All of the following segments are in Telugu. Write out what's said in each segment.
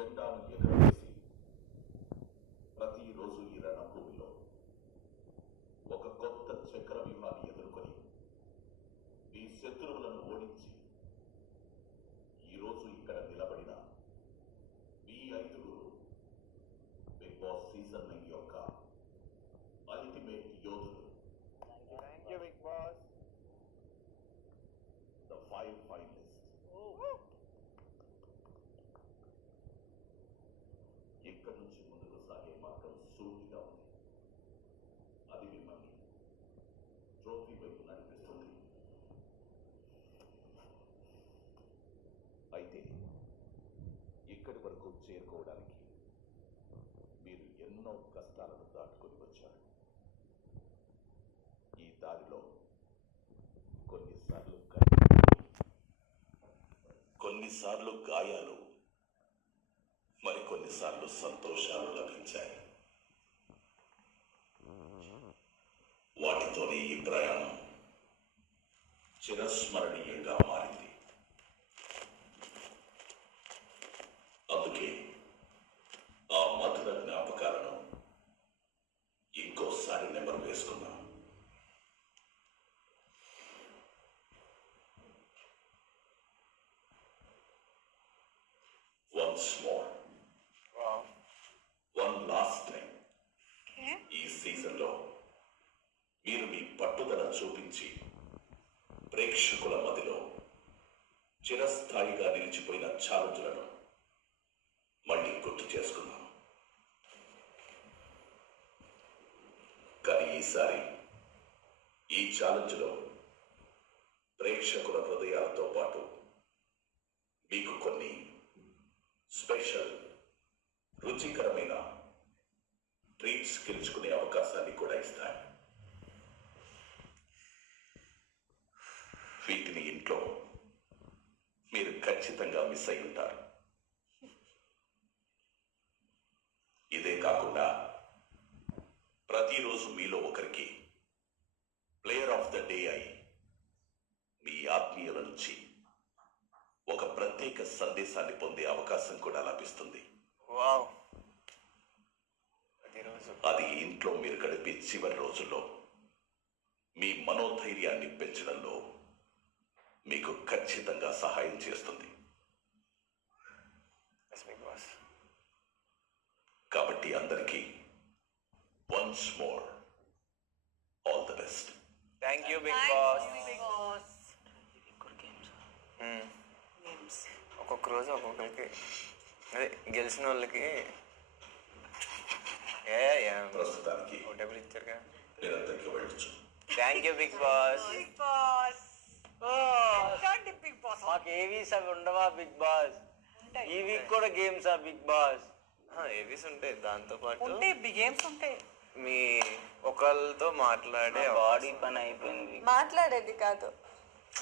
జెండాను ఎగరవేసి ప్రతిరోజు ఈ రణభూమిలో ఒక కొత్త చక్ర వ్యూహాన్ని ఎదుర్కొని మీ శత్రువులను ఓడించి ఈరోజు ఇక్కడ నిలబడిన మీ ఐదుగురు బిగ్ బాస్ సీజన్ 9 యొక్క అల్టిమేట్ యోధులు. Thank you, Big Boss. The 5 finalists. ఇక్కడి నుంచి ముందుకు సాగే మార్గం సూటిగా ఉంది. అది మిమ్మల్ని ట్రోఫీ వైపు నడిపిస్తుంది. అయితే ఇక్కడి వరకు చేరుకోవడానికి మీరు ఎన్నో కష్టాలను దాటుకొని వచ్చారు. ఈ దారిలో కొన్నిసార్లు గాయాలు, మరికొన్నిసార్లు సంతోషాలు లభించాయి. వాటితోనే ఈ ప్రయాణం చిరస్మరణీయంగా మారింది. అందుకే ఆ మధుర జ్ఞాపకాలను ఇంకోసారి నెమరు వేసుకుందాం. Once more. Wow. One last time. Okay. ఈ సీజన్లో మీరు మీ పట్టుదల చూపించి ప్రేక్షకుల మదిలో చిరస్థాయిగా నిలిచిపోయిన ఛాలెంజ్లను మళ్ళీ గుర్తు చేసుకుందాం. కానీ ఈసారి ఈ ఛాలెంజ్లో ప్రేక్షకుల హృదయాలతో పాటు మీకు కొన్ని స్పెషల్ రుచికరమైన ట్రీట్స్ గెలుచుకునే అవకాశాన్ని కూడా ఇస్తాయి. వీటిని ఇంట్లో మీరు ఖచ్చితంగా మిస్ అయి ఉంటారు. ఇదే కాకుండా ప్రతిరోజు మీలో ఒకరికి ప్లేయర్ ఆఫ్ ద డే అయి మీ ఆత్మీయుల నుంచి ఒక ప్రత్యేక సందేశాన్ని పొందే అవకాశం కూడా లభిస్తుంది. Wow. ప్రతిరోజు అది ఇంట్లో మీరు గడిపే చివరి రోజుల్లో మీ మనోధైర్యాన్ని పెంచడంలో మీకు ఖచ్చితంగా సహాయం చేస్తుంది. Yes, Big Boss. కాబట్టి అందరికీ once more all the best. Thank you, Big Thank Boss. you, Big Boss. Hmm. Games. ఒక్కొక్క రోజు ఒక్కొక్కరికి అదే గెలిచిన వాళ్ళకి ప్రస్తుతానికి డబ్బులు ఇచ్చారుగా. నిరంతరికి వెళ్ళొచ్చు. Thank you, big boss. Big Boss. ఎట్లాంటి Big Boss? మాకు ఏవీస్ అవి ఉండవా బిగ్ బాస్? ఉంటాయి. ఈ వీక్ కూడా గేమ్స్ ఆ బిగ్ బాస్? ఏవీస్ ఉంటాయి. దాంతో పాటు ఉంటాయి, గేమ్స్ ఉంటాయి. మీ ఒకళ్ళతో మాట్లాడే బాడీ పని అయిపోయింది. మాట్లాడేది కాదు,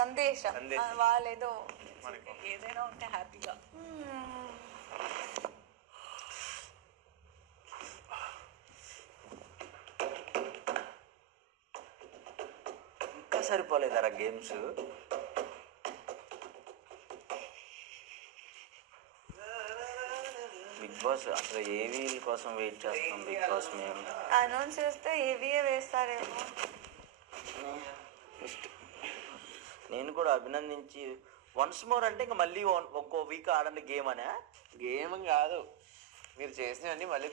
సందేశం. సందేశం. వాళ్ళేదో మనకి ఏదైనా ఉంటే హ్యాపీగా. ఇంకా సరిపోలేదరా గేమ్స్? బిగ్ బాస్ అసలు ఏవీ కోసం వెయిట్ చేస్తాం బిగ్ బాస్. మేము అనౌన్స్ చేస్తే ఏవియే వేస్తారేమో. నేను కూడా అభినందించి వన్స్ మోర్ అంటే ఇంకా మళ్ళీ ఒక్కో వీక్ ఆడండి గేమ్ అనే. గేమ్ కాదు, మీరు చేసినవన్నీ మళ్ళీ